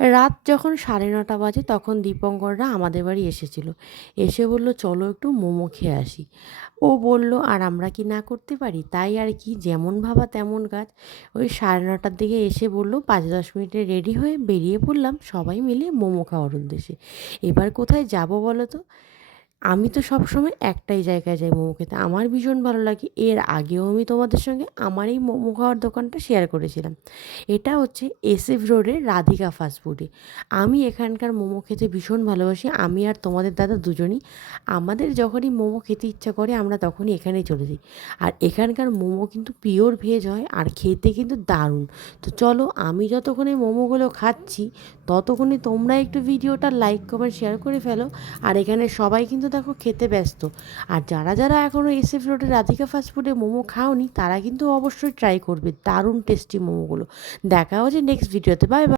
রাত যখন 9:30 বাজে তখন দীপঙ্কররা আমাদের বাড়ি এসেছিল। এসে বলল, চলো একটু মোমো খেয়ে আসি। ও বলল, আর আমরা কি না করতে পারি? তাই আর কি, যেমন ভাবা তেমন কাজ। ওই 9:30টার দিকে এসে বলল, 5-10 মিনিটে রেডি হয়ে বেরিয়ে পড়লাম সবাই মিলে মোমো খাওয়ার উদ্দেশ্যে। এবার কোথায় যাব বলো তো? আমি তো সবসময় একটাই জায়গায় যাই মোমো খেতে, আমার ভীষণ ভালো লাগে। এর আগেও আমি তোমাদের সঙ্গে আমার এই মোমো খাওয়ার দোকানটা শেয়ার করেছিলাম। এটা হচ্ছে এসএফ রোডের রাধিকা ফাস্টফুডে। আমি এখানকার মোমো খেতে ভীষণ ভালোবাসি, আমি আর তোমাদের দাদা দুজনই। আমাদের যখনই মোমো খেতে ইচ্ছা করে আমরা তখনই এখানেই চলে যাই। আর এখানকার মোমো কিন্তু পিওর ভেজ হয় আর খেতে কিন্তু দারুণ। তো চলো, আমি যতক্ষণে মোমোগুলো খাচ্ছি ততক্ষণে তোমরা একটু ভিডিওটা লাইক কমেন্ট শেয়ার করে ফেলো। আর এখানে সবাই কিন্তু দেখো খেতে ব্যস্ত। আর যারা যারা এখনও এসএফ রোডের রাধিকা ফাস্টফুডে মোমো খাওনি তারা কিন্তু অবশ্যই ট্রাই করবে, দারুণ টেস্টি মোমোগুলো। দেখা হচ্ছে নেক্সট ভিডিওতে। Bye bye.